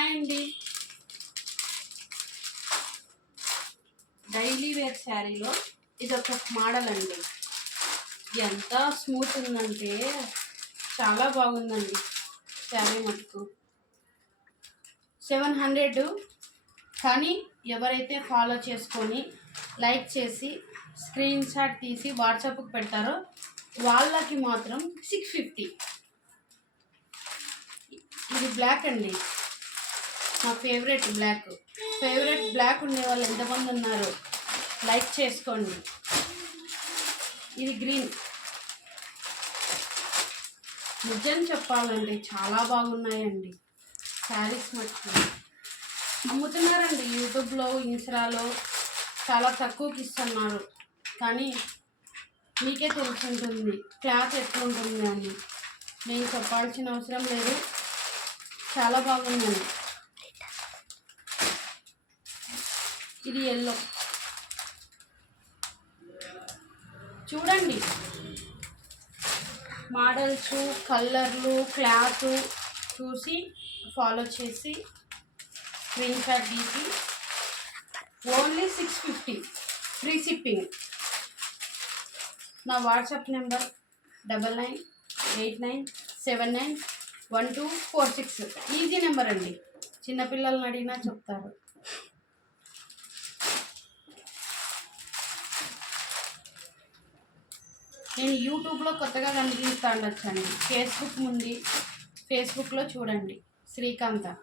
Hi అండి. Daily wear శారీలో ఇది ఒక మోడల్ అండి. ఎంత స్మూత్ ఉందంటే చాలా బాగుందండి శారీ మటుకు. Seven hundred. కానీ ఎవరైతే ఫాలో చేసుకొని లైక్ చేసి స్క్రీన్ షాట్ తీసి వాట్సాప్కి పెడతారో వాళ్ళకి మాత్రం సిక్స్ ఫిఫ్టీ. ఇది బ్లాక్ అండి. మా ఫేవరెట్ బ్లాక్ ఫేవరెట్ బ్లాక్ ఉండే వాళ్ళు ఎంతమంది ఉన్నారు లైక్ చేసుకోండి. ఇది గ్రీన్ నిజం చెప్పాలండి చాలా బాగున్నాయండి. శారీస్ మటుకు అమ్ముతున్నారండి యూట్యూబ్లో ఇన్స్టాలో చాలా తక్కువకి ఇస్తున్నారు. కానీ మీకే తెలుసుంటుంది క్లాత్ ఎట్లుంటుంది అని. నేను చెప్పాల్సిన అవసరం లేదు. చాలా బాగుందండి ఇది ఎల్లో చూడండి. మోడల్స్ కలర్లు క్లాత్ చూసి ఫాలో చేసి స్క్రీన్ షాట్ తీసి only six fifty free shipping నా WhatsApp number double nine eight nine seven nine one two four six. Easy number అండి. చిన్నపిల్లల్ని అడిగినా చెప్తారు. నేను యూట్యూబ్లో కొత్తగా కనిపిస్తా ఉండొచ్చండి ఫేస్బుక్ ఉంది. ఫేస్బుక్లో చూడండి. శ్రీకాంత.